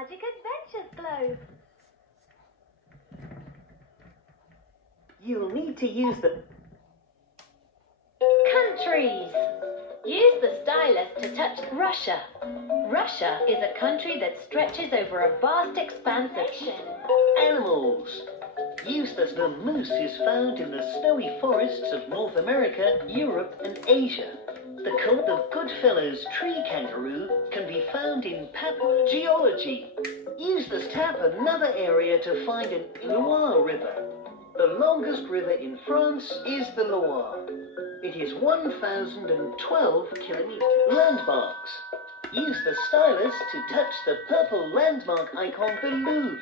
Magic Adventures Globe. You'll need to use the Countries. Use the stylus to touch Russia. Russia is a country that stretches over a vast expanse of animals. Use the moose is found in the snowy forests of North America, Europe and Asia. The coat of Goodfellow's tree kangaroo can be found in geology. Use the tap another area to find an Loire River. The longest river in France is the Loire. It is 1,012 kilometers. Landmarks. Use the stylus to touch the purple landmark icon, the Louvre.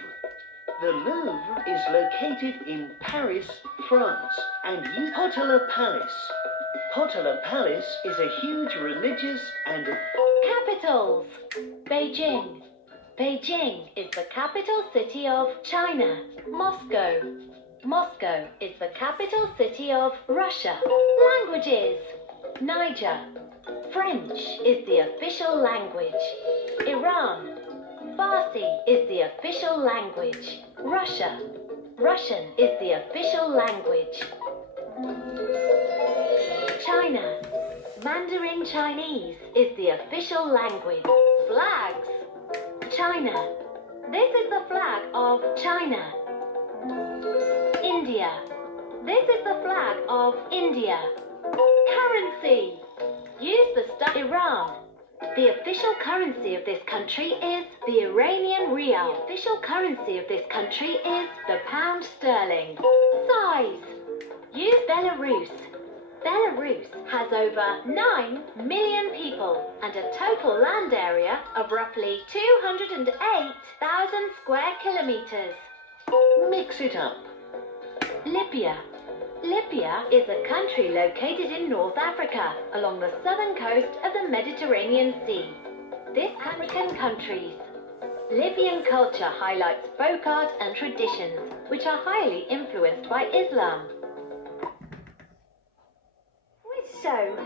The Louvre is located in Paris, France, and Potala Palace. Potala Palace is a huge religious and capitals. Beijing. Beijing is the capital city of China. Moscow. Moscow is the capital city of Russia. Languages. Niger. French is the official language. Iran. Farsi is the official language. Russia. Russian is the official language. China. Mandarin Chinese is the official language. Flags. China. This is the flag of China. India. This is the flag of India. Currency. Use the Iran. The official currency of this country is the Iranian rial. The official currency of this country is the pound sterling. Size. Use Belarus. Belarus has over 9 million people and a total land area of roughly 208,000 square kilometers. Mix it up. Libya. Libya is a country located in North Africa, along the southern coast of the Mediterranean Sea. This African countries. Libyan culture highlights folk art and traditions, which are highly influenced by Islam. Quiz show.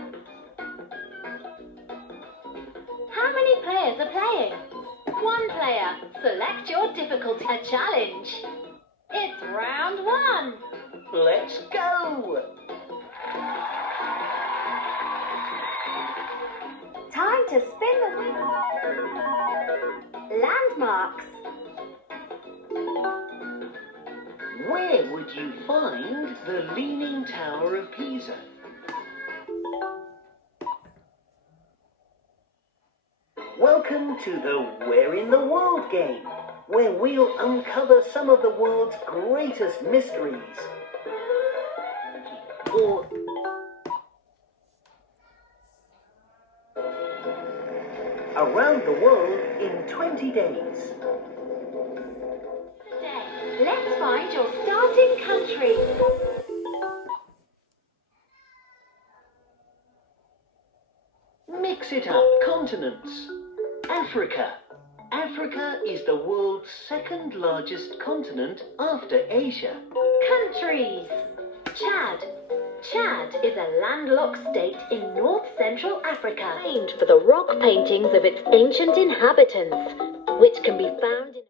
How many players are playing? One player. Select your difficulty. A challenge. It's round 1. Let's go! Time to spin the wheel. Landmarks. Where would you find the Leaning Tower of Pisa? Welcome to the Where in the World game, where we'll uncover some of the world's greatest mysteries. Or around the world in 20 days. Today, let's find your starting country. Mix it up. Continents. Africa. Africa is the world's second largest continent after Asia. Countries. Chad. Chad is a landlocked state in north-central Africa, famed for the rock paintings of its ancient inhabitants, which can be found in